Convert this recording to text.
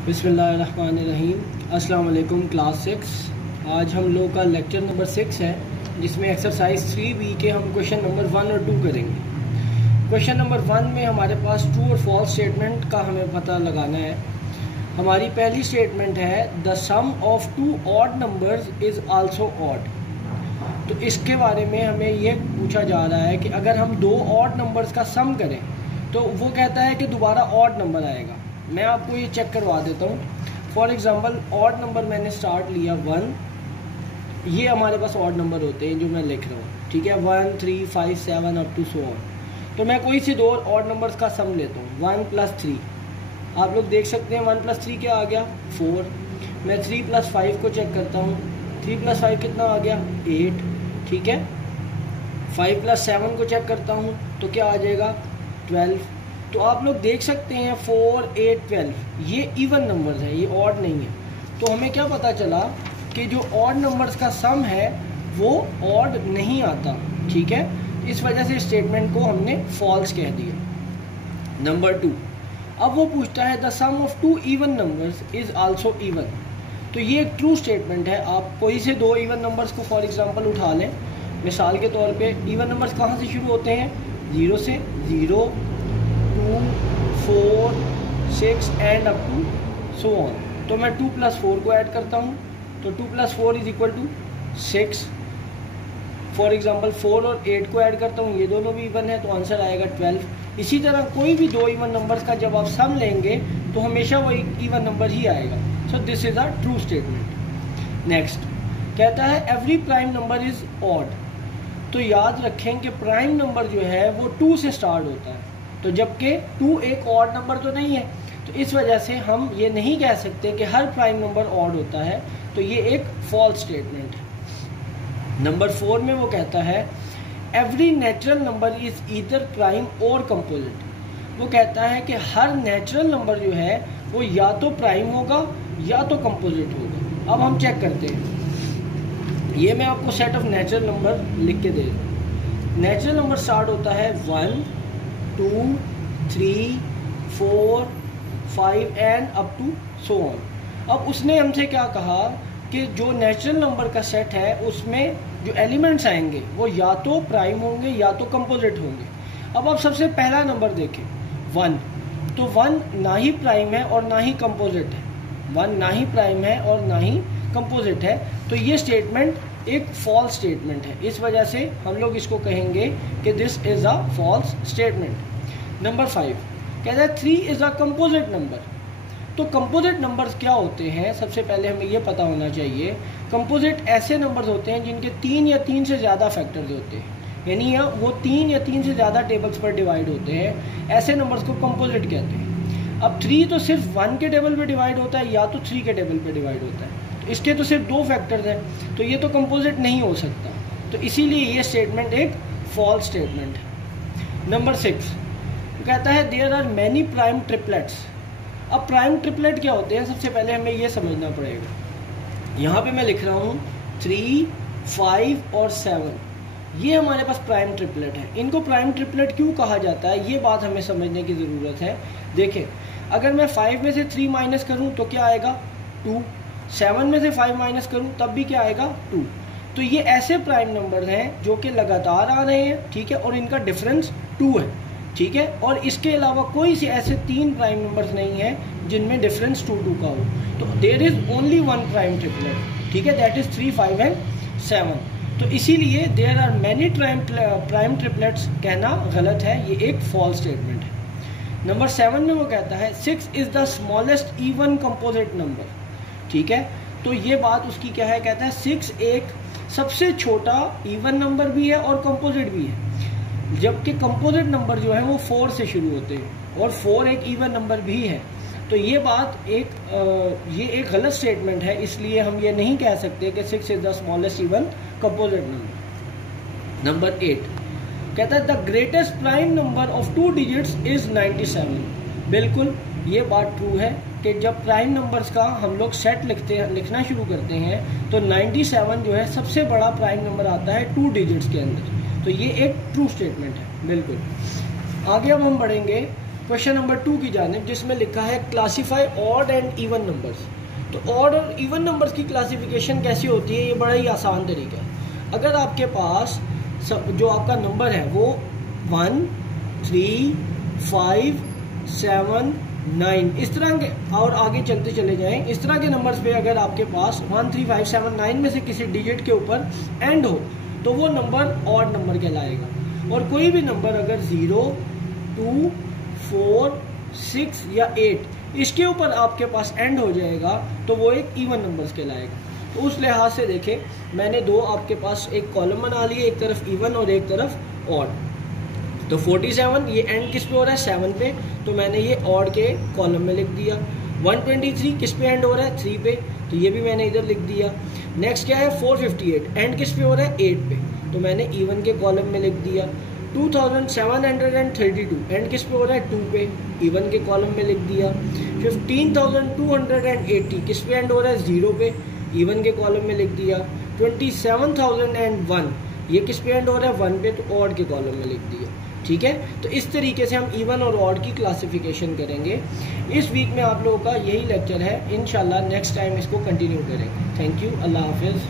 बिस्मिल्लाहिर्रहमानिर्रहीम। अस्सलाम वालेकुम क्लास 6। आज हम लोग का लेक्चर नंबर 6 है, जिसमें एक्सरसाइज 3B के हम क्वेश्चन नंबर 1 और 2 करेंगे। क्वेश्चन नंबर 1 में हमारे पास ट्रू और फॉल्स स्टेटमेंट का हमें पता लगाना है। हमारी पहली स्टेटमेंट है the sum of two odd numbers is also odd. तो इसके बारे में हमें ये पूछा जा रहा है कि अगर हम दो ऑड नंबर्स का सम करें तो वो कहता है कि दोबारा ऑड नंबर आएगा। मैं आपको ये चेक करवा देता हूँ। फॉर एग्ज़ाम्पल ऑड नंबर मैंने स्टार्ट लिया 1, ये हमारे पास ऑड नंबर होते हैं जो मैं लिख रहा हूँ, ठीक है, 1 3 5 7 अप टू सो ऑन। तो मैं कोई सी दो ऑड नंबर्स का सम लेता हूँ, 1 + 3। आप लोग देख सकते हैं 1 + 3 क्या आ गया, 4। मैं 3 + 5 को चेक करता हूँ, 3 + 5 कितना आ गया, 8, ठीक है। 5 + 7 को चेक करता हूँ तो क्या आ जाएगा, 12। तो आप लोग देख सकते हैं 4 8 12 ये इवन नंबर्स हैं, ये ऑड नहीं है। तो हमें क्या पता चला कि जो ऑड नंबर्स का सम है वो ऑड नहीं आता, ठीक है। इस वजह से स्टेटमेंट को हमने फॉल्स कह दिया। नंबर 2, अब वो पूछता है the sum of two even numbers is also even. तो ये एक ट्रू स्टेटमेंट है। आप कोई से दो इवन नंबर्स को फॉर एग्जांपल उठा लें। मिसाल के तौर पे इवन नंबर्स कहाँ से शुरू होते हैं, 0 से, 0 2 4 6 and up to so on. तो मैं 2 + 4 को ऐड करता हूँ, तो 2 + 4 = 6। फॉर एग्जांपल 4 और 8 को ऐड करता हूँ, ये दोनों भी इवन है, तो आंसर आएगा 12। इसी तरह कोई भी दो इवन नंबर्स का जब आप सम लेंगे तो हमेशा वो एक इवन नंबर ही आएगा। So this is a true statement. Next कहता है every prime number is odd. तो याद रखें कि प्राइम नंबर जो है वो 2 से स्टार्ट होता है, तो जबकि 2 एक ऑड नंबर तो नहीं है, तो इस वजह से हम ये नहीं कह सकते कि हर प्राइम नंबर ऑड होता है। तो ये एक फॉल्स स्टेटमेंट है। नंबर 4 में वो कहता है every natural number is either prime और कंपोजिट। वो कहता है कि हर नेचुरल नंबर जो है वो या तो प्राइम होगा या तो कंपोजिट होगा। अब हम चेक करते हैं। ये मैं आपको सेट ऑफ नेचुरल नंबर लिख के दे रहा हूँ। नेचुरल नंबर स्टार्ट होता है 1 2 3 4 5 and up to so on. अब उसने हमसे क्या कहा कि जो नेचुरल नंबर का सेट है उसमें जो एलिमेंट्स आएंगे वो या तो प्राइम होंगे या तो कंपोजिट होंगे। अब आप सबसे पहला नंबर देखें 1, तो 1 ना ही प्राइम है और ना ही कंपोजिट है। 1 ना ही प्राइम है और ना ही कंपोजिट है, तो ये स्टेटमेंट एक फॉल्स स्टेटमेंट है। इस वजह से हम लोग इसको कहेंगे कि this is a false statement. Number 5 कहता है 3 इज़ अ कंपोजिट नंबर। तो कंपोजिट नंबर्स क्या होते हैं, सबसे पहले हमें ये पता होना चाहिए। कंपोजिट ऐसे नंबर्स होते हैं जिनके 3 या 3 से ज़्यादा फैक्टर्स होते हैं, यानी वो 3 या 3 से ज़्यादा टेबल्स पर डिवाइड होते हैं। ऐसे नंबर्स को कंपोजिट कहते हैं। अब 3 तो सिर्फ 1 के टेबल पर डिवाइड होता है या तो 3 के टेबल पर डिवाइड होता है, तो इसके तो सिर्फ 2 फैक्टर्स हैं, तो ये तो कंपोजिट नहीं हो सकता। तो इसीलिए ये स्टेटमेंट एक फॉल्स स्टेटमेंट है। नंबर 6 कहता है there are many prime triplets. अब प्राइम ट्रिपलेट क्या होते हैं, सबसे पहले हमें ये समझना पड़ेगा। यहाँ पे मैं लिख रहा हूँ 3 5 और 7, ये हमारे पास प्राइम ट्रिपलेट है। इनको प्राइम ट्रिपलेट क्यों कहा जाता है, ये बात हमें समझने की ज़रूरत है। देखें, अगर मैं 5 में से 3 माइनस करूँ तो क्या आएगा, 2। 7 में से 5 माइनस करूँ तब भी क्या आएगा, 2। तो ये ऐसे प्राइम नंबर हैं जो कि लगातार आ रहे हैं, ठीक है, और इनका डिफरेंस 2 है, ठीक है। और इसके अलावा कोई से ऐसे 3 प्राइम नंबर्स नहीं हैं जिनमें डिफरेंस 2 2 का हो। तो there is only 1 prime triplet, ठीक है, दैट इज़ 3 5 एंड 7। तो इसीलिए there are many prime triplets कहना गलत है, ये एक फॉल्स स्टेटमेंट है। नंबर 7 में वो कहता है 6 is the smallest even composite number, ठीक है। तो ये बात उसकी क्या है, कहता है 6 एक सबसे छोटा इवन नंबर भी है और कंपोजिट भी है, जबकि कंपोजिट नंबर जो है वो 4 से शुरू होते हैं और 4 एक इवन नंबर भी है। तो ये बात ये एक गलत स्टेटमेंट है, इसलिए हम ये नहीं कह सकते कि 6 is the smallest even composite number. Number 8 कहता है the greatest prime number of 2 digits is 97। बिल्कुल ये बात ट्रू है कि जब प्राइम नंबर्स का हम लोग सेट लिखना शुरू करते हैं तो 97 जो है सबसे बड़ा प्राइम नंबर आता है 2 डिजिट्स के अंदर। तो ये एक ट्रू स्टेटमेंट है, बिल्कुल। आगे अब हम बढ़ेंगे क्वेश्चन नंबर 2 की जानिब, जिसमें लिखा है classify odd and even numbers. तो ऑड और इवन नंबर्स की क्लासिफिकेशन कैसी होती है, ये बड़ा ही आसान तरीका है। अगर आपके पास जो आपका नंबर है वो 1, 3, 5, 7, 9 इस तरह के, और आगे चलते चले जाएं, इस तरह के नंबर्स पे अगर आपके पास 1, 3, 5, 7, 9 में से किसी डिजिट के ऊपर एंड हो तो वो नंबर ऑड नंबर कहलाएगा। और कोई भी नंबर अगर 0, 2, 4, 6 या 8 इसके ऊपर आपके पास एंड हो जाएगा तो वो एक इवन नंबर्स कहलाएगा। तो उस लिहाज से देखें, मैंने दो आपके पास एक कॉलम बना लिए, एक तरफ इवन और एक तरफ ऑड। तो 47 ये एंड किस पे हो रहा है, 7 पे, तो मैंने ये ऑड के कॉलम में लिख दिया। 123 किस पे एंड हो रहा है, 3 पे, तो ये भी मैंने इधर लिख दिया। नेक्स्ट क्या है, 458 एंड किस पे हो रहा है, 8 पे, तो मैंने इवन के कॉलम में लिख दिया। 2732 एंड किस पे हो रहा है, 2 पे, इवन के कॉलम में लिख दिया। 15280 किस पे एंड हो रहा है, 0 पे, इवन के कॉलम में लिख दिया। 27001 ये किस पे एंड हो रहा है, 1 पे, तो ऑड के कॉलम में लिख दिया। ठीक है, तो इस तरीके से हम इवन और ऑड की क्लासिफिकेशन करेंगे। इस वीक में आप लोगों का यही लेक्चर है, इंशाल्लाह नेक्स्ट टाइम इसको कंटिन्यू करेंगे। थैंक यू, अल्लाह हाफिज़।